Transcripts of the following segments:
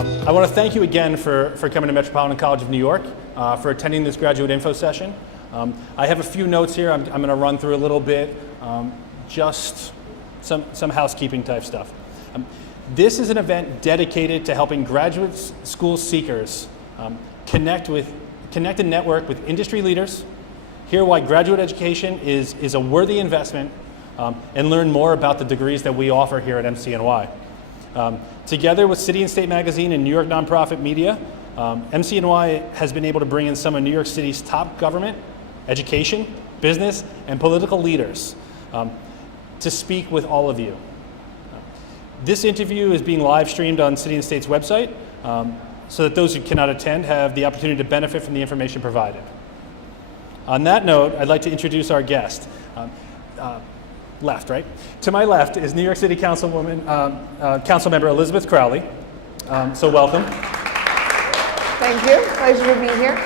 I want to thank you again for coming to Metropolitan College of New York, for attending this graduate info session. I have a few notes here I'm going to run through a little bit, just some housekeeping type stuff. This is an event dedicated to helping graduate school seekers connect and network with industry leaders, hear why graduate education is a worthy investment, and learn more about the degrees that we offer here at MCNY. Together with City and State Magazine and New York nonprofit media, MCNY has been able to bring in some of New York City's top government, education, business, and political leaders to speak with all of you. This interview is being live streamed on City and State's website so that those who cannot attend have the opportunity to benefit from the information provided. On that note, I'd like to introduce our guest. Left, right? To my left is New York City Councilwoman, Councilmember Elizabeth Crowley. So welcome. Thank you. Pleasure to be here.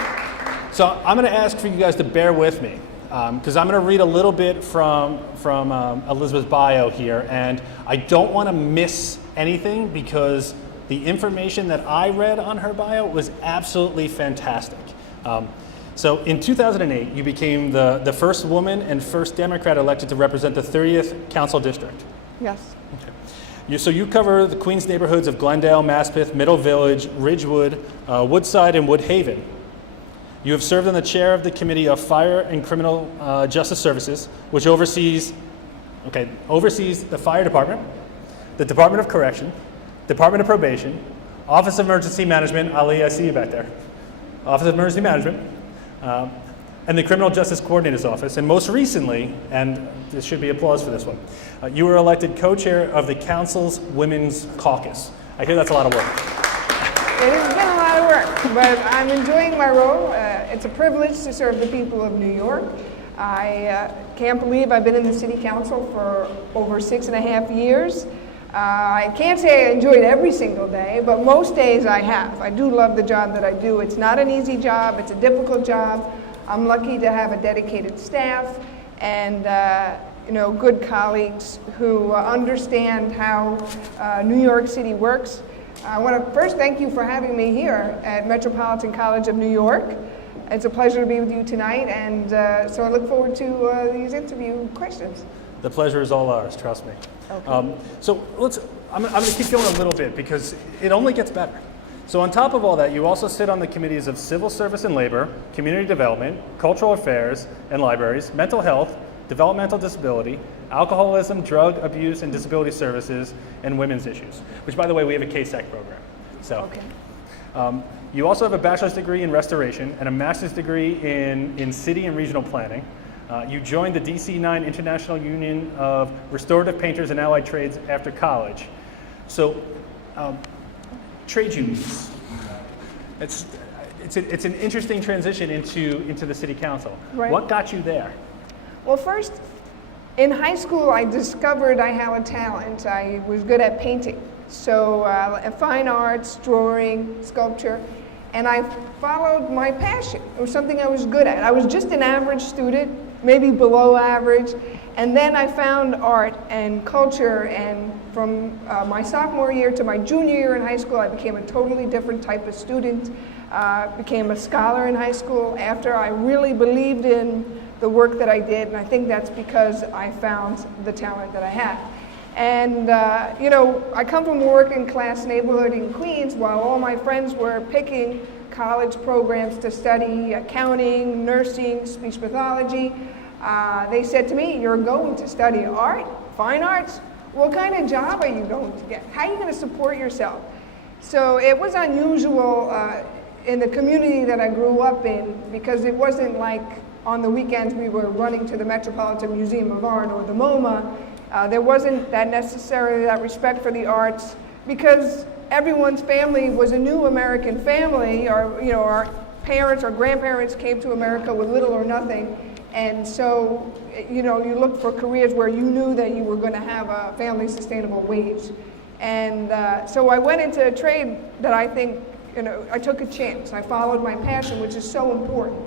So I'm going to ask for you guys to bear with me because I'm going to read a little bit from Elizabeth's bio here, and I don't want to miss anything because the information that I read on her bio was absolutely fantastic. So in 2008, you became the first woman and first Democrat elected to represent the 30th Council District. Yes. Okay. So you cover the Queens neighborhoods of Glendale, Maspeth, Middle Village, Ridgewood, Woodside, and Woodhaven. You have served on the chair of the Committee of Fire and Criminal Justice Services, which oversees the Fire Department, the Department of Correction, Department of Probation, Office of Emergency Management, Ali, I see you back there, Office of Emergency Management, and the Criminal Justice Coordinator's Office, and most recently, and there should be applause for this one, you were elected co-chair of the Council's Women's Caucus. I hear that's a lot of work. It has been a lot of work, but I'm enjoying my role. It's a privilege to serve the people of New York. I can't believe I've been in the City Council for over 6.5 years. I can't say I enjoy it every single day, but most days I have. I do love the job that I do. It's not an easy job. It's a difficult job. I'm lucky to have a dedicated staff and good colleagues who understand how New York City works. I want to first thank you for having me here at Metropolitan College of New York. It's a pleasure to be with you tonight, and so I look forward to these interview questions. The pleasure is all ours, trust me. Okay. So I'm going to keep going a little bit because it only gets better. So on top of all that, you also sit on the committees of Civil Service and Labor, Community Development, Cultural Affairs and Libraries, Mental Health, Developmental Disability, Alcoholism, Drug Abuse and Disability Services, and Women's Issues, which, by the way, we have a KSAC program. So, okay. You also have a bachelor's degree in restoration and a master's degree in city and regional planning. You joined the DC-9 International Union of Restorative Painters and Allied Trades after college. So, trade unions. It's an interesting transition into the City Council. Right. What got you there? Well, first, in high school, I discovered I had a talent. I was good at painting. So, fine arts, drawing, sculpture, and I followed my passion. It was something I was good at. I was just an average student, maybe below average, and then I found art and culture, and from my sophomore year to my junior year in high school, I became a totally different type of student, became a scholar in high school after I really believed in the work that I did, and I think that's because I found the talent that I had. And, I come from a working class neighborhood in Queens while all my friends were picking college programs to study accounting, nursing, speech pathology. They said to me, you're going to study art, fine arts? What kind of job are you going to get? How are you going to support yourself? So it was unusual in the community that I grew up in because it wasn't like on the weekends we were running to the Metropolitan Museum of Art or the MoMA. There wasn't necessarily that respect for the arts because everyone's family was a new American family, or our parents or grandparents came to America with little or nothing, and so you looked for careers where you knew that you were going to have a family sustainable wage, and so I went into a trade that I think I took a chance. I followed my passion, which is so important,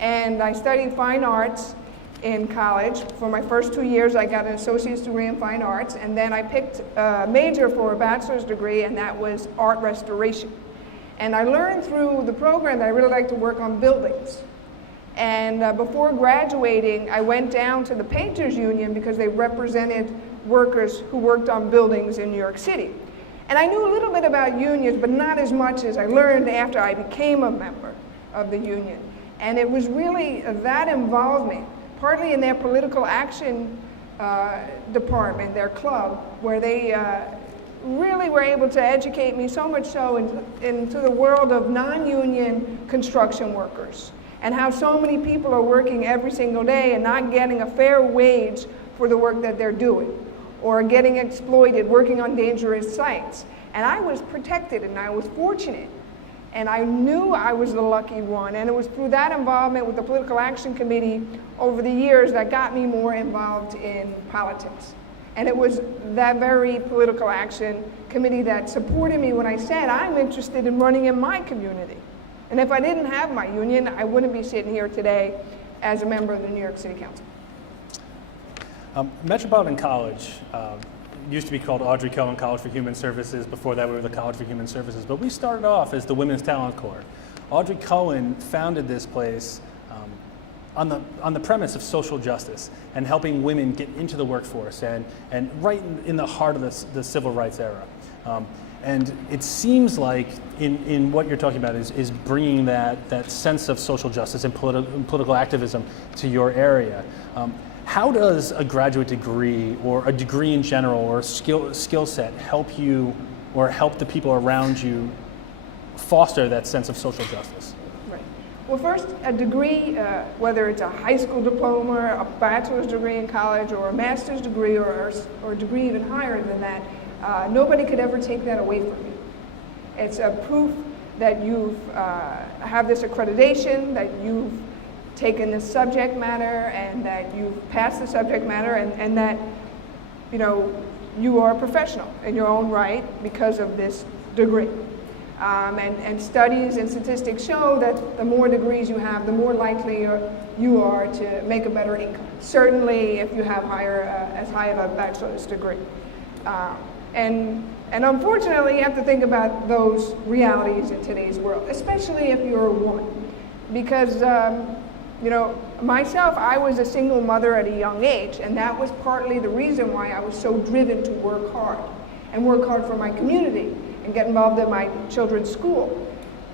and I studied fine arts. in college. For my first 2 years, I got an associate's degree in fine arts, and then I picked a major for a bachelor's degree, and that was art restoration. And I learned through the program that I really like to work on buildings. And before graduating, I went down to the Painters Union because they represented workers who worked on buildings in New York City. And I knew a little bit about unions, but not as much as I learned after I became a member of the union. And it was really that involvement, partly in their political action department, their club, where they really were able to educate me so much so into the world of non-union construction workers, and how so many people are working every single day and not getting a fair wage for the work that they're doing, or getting exploited working on dangerous sites. And I was protected, and I was fortunate, and I knew I was the lucky one. And it was through that involvement with the Political Action Committee over the years that got me more involved in politics. And it was that very Political Action Committee that supported me when I said I'm interested in running in my community. And if I didn't have my union, I wouldn't be sitting here today as a member of the New York City Council. Metropolitan College used to be called Audrey Cohen College for Human Services. Before that, we were the College for Human Services. But we started off as the Women's Talent Corps. Audrey Cohen founded this place on the premise of social justice and helping women get into the workforce and right in the heart of the civil rights era. And it seems like in what you're talking about is bringing that sense of social justice and political activism to your area. How does a graduate degree or a degree in general or a skill set help you or help the people around you foster that sense of social justice? Right. Well, first, a degree, whether it's a high school diploma, a bachelor's degree in college, or a master's degree, or a degree even higher than that, nobody could ever take that away from you. It's a proof that you have this accreditation, that you've taken this subject matter, and that you've passed the subject matter, and that you are a professional in your own right because of this degree. And studies and statistics show that the more degrees you have, the more likely you are to make a better income. Certainly if you have as high of a bachelor's degree. And unfortunately, you have to think about those realities in today's world, especially if you're a woman. Because, myself, I was a single mother at a young age, and that was partly the reason why I was so driven to work hard for my community and get involved in my children's school.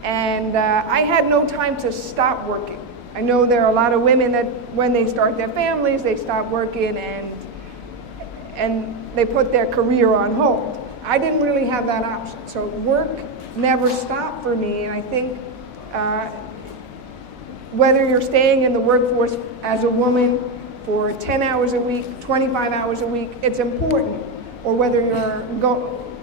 And I had no time to stop working. I know there are a lot of women that when they start their families, they stop working and they put their career on hold. I didn't really have that option. So work never stopped for me, and I think whether you're staying in the workforce as a woman for 10 hours a week, 25 hours a week, it's important. Or whether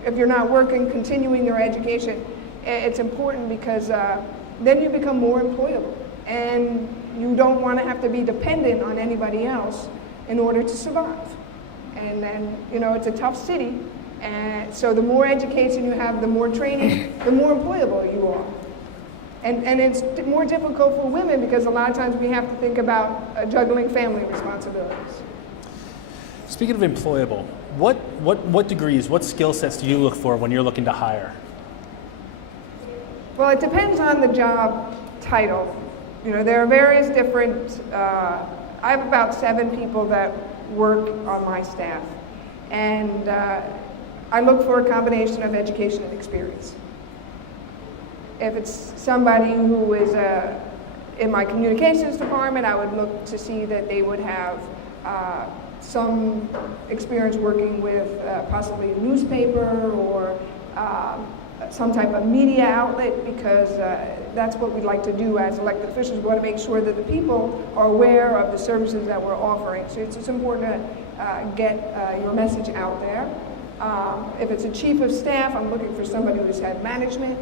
if you're not working, continuing your education, it's important because then you become more employable. And you don't want to have to be dependent on anybody else in order to survive. And then, it's a tough city. And so the more education you have, the more training, the more employable you are. And it's more difficult for women because a lot of times we have to think about juggling family responsibilities. Speaking of employable, what degrees, what skill sets do you look for when you're looking to hire? Well, it depends on the job title. There are various different, I have about 7 people that work on my staff. And I look for a combination of education and experience. If it's somebody who is in my communications department, I would look to see that they would have some experience working with possibly a newspaper or some type of media outlet, because that's what we'd like to do as elected officials. We want to make sure that the people are aware of the services that we're offering. So it's important to get your message out there. If it's a chief of staff, I'm looking for somebody who's had management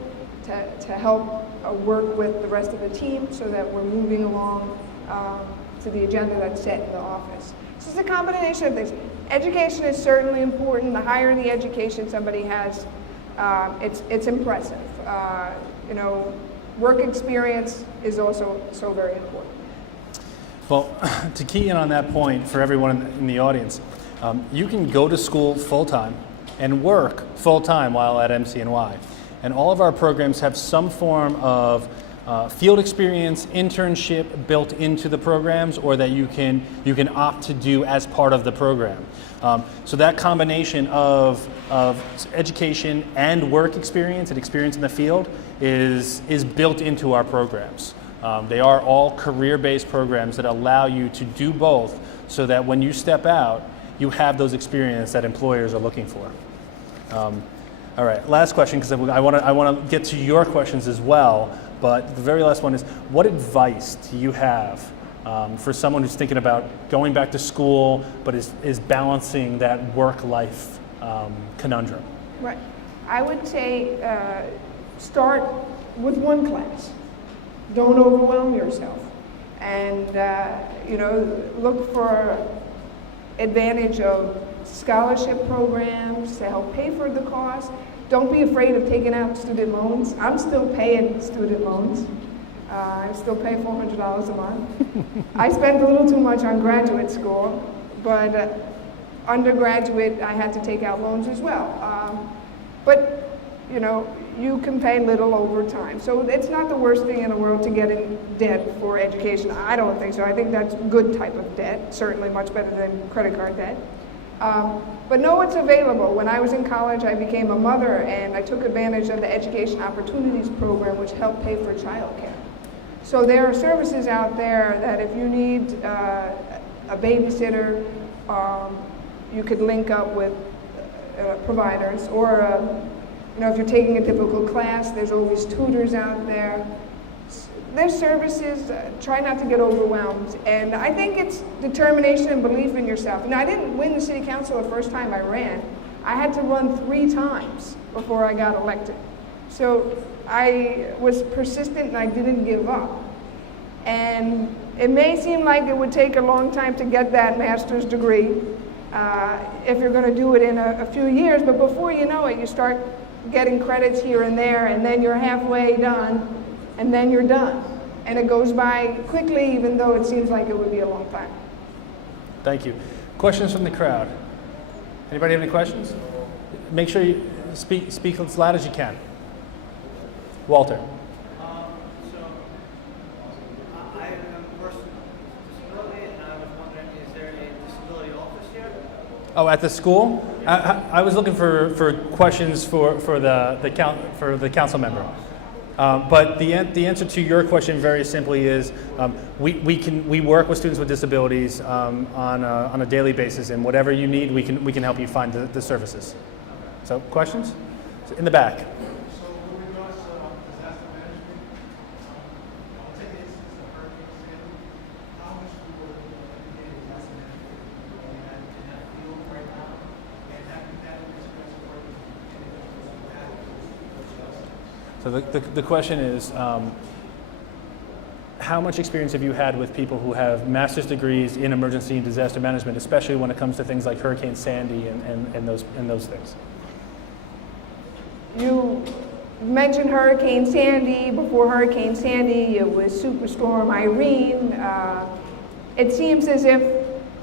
to help work with the rest of the team so that we're moving along to the agenda that's set in the office. So it's a combination of things. Education is certainly important. The higher the education somebody has, it's impressive. Work experience is also so very important. Well, to key in on that point for everyone in the audience, you can go to school full-time and work full-time while at MCNY. And all of our programs have some form of field experience, internship built into the programs, or that you can opt to do as part of the program. So that combination of education and work experience and experience in the field is built into our programs. They are all career-based programs that allow you to do both, so that when you step out, you have those experiences that employers are looking for. All right, last question, because I want to get to your questions as well. But the very last one is, what advice do you have for someone who's thinking about going back to school, but is balancing that work-life conundrum? Right. I would say start with one class. Don't overwhelm yourself, and look for advantage of scholarship programs to help pay for the cost. Don't be afraid of taking out student loans. I'm still paying student loans. I still pay $400 a month. I spent a little too much on graduate school, but undergraduate I had to take out loans as well. But you can pay little over time. So it's not the worst thing in the world to get in debt for education. I don't think so. I think that's a good type of debt, certainly much better than credit card debt. But know what's available. When I was in college, I became a mother, and I took advantage of the Education Opportunities Program, which helped pay for childcare. So there are services out there that if you need a babysitter, you could link up with providers, or if you're taking a typical class, there's always tutors out there. There's services. Try not to get overwhelmed. And I think it's determination and belief in yourself. I didn't win the city council the first time I ran. I had to run 3 times before I got elected. So I was persistent and I didn't give up. And it may seem like it would take a long time to get that master's degree if you're going to do it in a few years, but before you know it, you start getting credits here and there, and then you're halfway done, and then you're done. And it goes by quickly, even though it seems like it would be a long time. Thank you. Questions from the crowd? Anybody have any questions? Make sure you speak as loud as you can. Walter. So I am a person with disability, and I was wondering, is there a disability office here? Oh, at the school? I was looking for questions for the council member. But the answer to your question very simply is we work with students with disabilities on a daily basis, and whatever you need, we can help you find the services. So questions? In the back. So with regards to disaster management, I'll take the instance of Hurricane Sandy. How much do we educate disaster management in that field right now? And have you had any experience working in individuals who have So the question is, how much experience have you had with people who have master's degrees in emergency and disaster management, especially when it comes to things like Hurricane Sandy and those things? You mentioned Hurricane Sandy. Before Hurricane Sandy, it was Superstorm Irene. It seems as if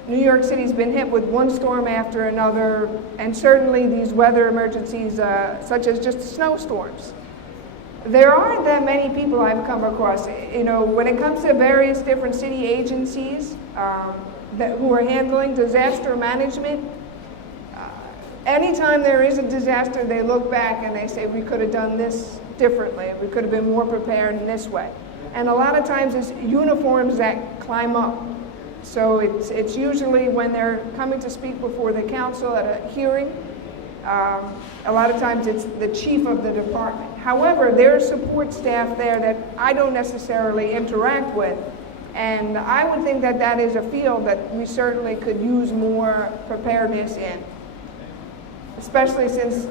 New York City's been hit with one storm after another, and certainly these weather emergencies, such as just snowstorms. There aren't that many people I've come across. When it comes to various different city agencies who are handling disaster management, anytime there is a disaster, they look back and they say, we could have done this differently. We could have been more prepared in this way. And a lot of times it's uniforms that climb up. So it's usually when they're coming to speak before the council at a hearing. A lot of times it's the chief of the department. However, there's support staff there that I don't necessarily interact with. And I would think that that is a field that we certainly could use more preparedness in, especially since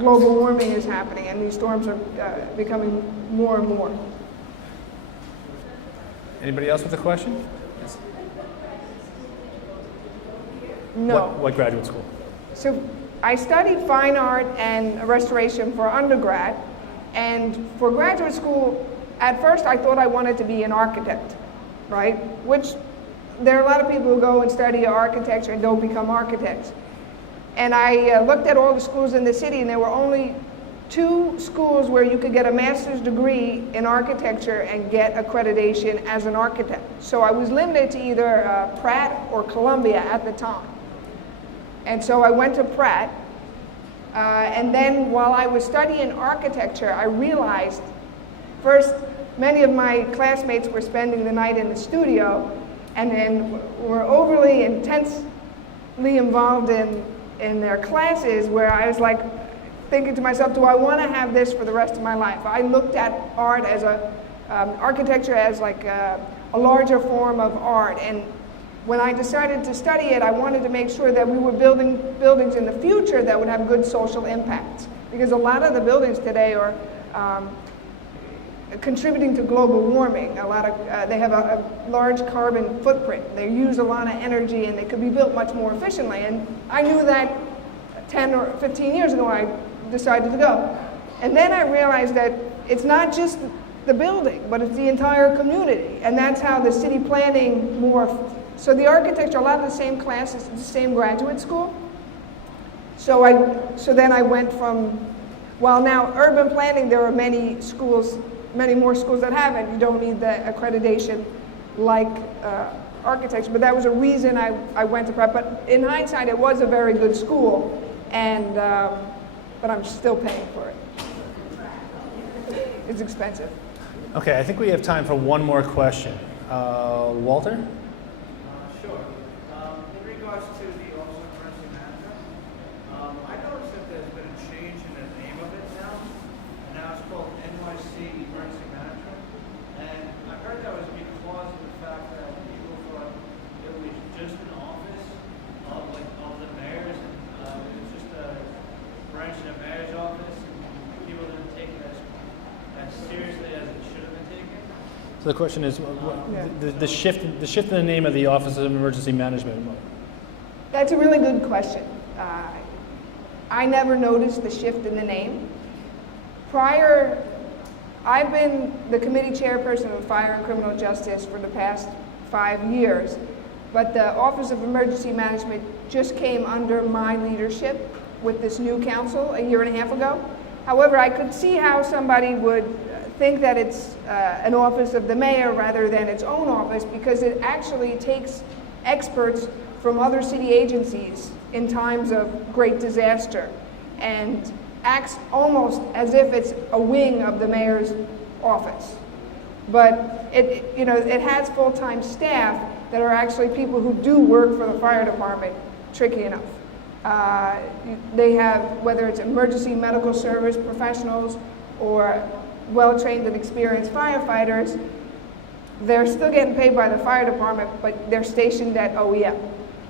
global warming is happening and these storms are becoming more and more. Anybody else with a question? Yes. No. What graduate school? So I studied fine art and restoration for undergrad, and for graduate school, at first I thought I wanted to be an architect. right? Which there are a lot of people who go and study architecture and don't become architects. And I looked at all the schools in the city, and there were only 2 schools where you could get a master's degree in architecture and get accreditation as an architect. So I was limited to either Pratt or Columbia at the time. And so I went to Pratt, and then while I was studying architecture, I realized, first, many of my classmates were spending the night in the studio, and then were overly intensely involved in their classes, where I was like thinking to myself, do I want to have this for the rest of my life? I looked at art as architecture as like a larger form of art, and when I decided to study it, I wanted to make sure that we were building buildings in the future that would have good social impacts, because a lot of the buildings today are contributing to global warming. They have a large carbon footprint. They use a lot of energy, and they could be built much more efficiently. And I knew that 10 or 15 years ago. I decided to go. And then I realized that it's not just the building, but it's the entire community. And that's how the city planning morphed. So the architecture, a lot of the same classes, the same graduate school. So then I went from, while now urban planning, there are many more schools that have it. You don't need the accreditation like architecture, but that was a reason I went to prep. But in hindsight, it was a very good school, and but I'm still paying for it. It's expensive. Okay, I think we have time for one more question. Walter? Sure. In regards to the Office of Emergency Management, I noticed that there's been a change in the name of it now. And now it's called NYC Emergency Management. And I heard that was because of the fact that people thought it was just an office of the mayor's. It was just a branch in the mayor's office, and people didn't take it as seriously as it should have been taken. So the question is, the shift in the name of the Office of Emergency Management. That's a really good question. I never noticed the shift in the name. I've been the committee chairperson of Fire and Criminal Justice for the past 5 years, but the Office of Emergency Management just came under my leadership with this new council a year and a half ago. However, I could see how somebody would think that it's an office of the mayor rather than its own office, because it actually takes experts from other city agencies in times of great disaster and acts almost as if it's a wing of the mayor's office. But it has full-time staff that are actually people who do work for the fire department, tricky enough. They have, whether it's emergency medical service professionals or well-trained and experienced firefighters, they're still getting paid by the fire department, but they're stationed at OEM.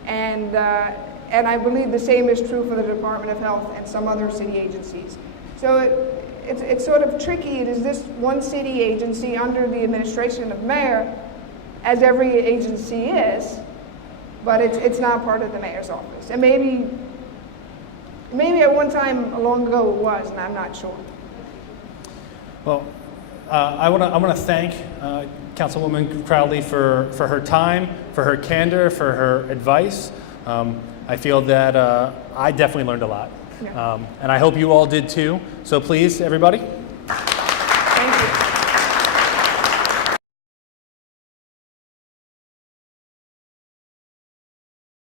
And I believe the same is true for the Department of Health and some other city agencies. So it's sort of tricky. It is this one city agency under the administration of mayor, as every agency is, but it's not part of the mayor's office. And maybe at one time long ago it was, and I'm not sure. Well, I want to thank Councilwoman Crowley for her time, for her candor, for her advice. I feel that I definitely learned a lot, Yeah. and I hope you all did too. So please, everybody,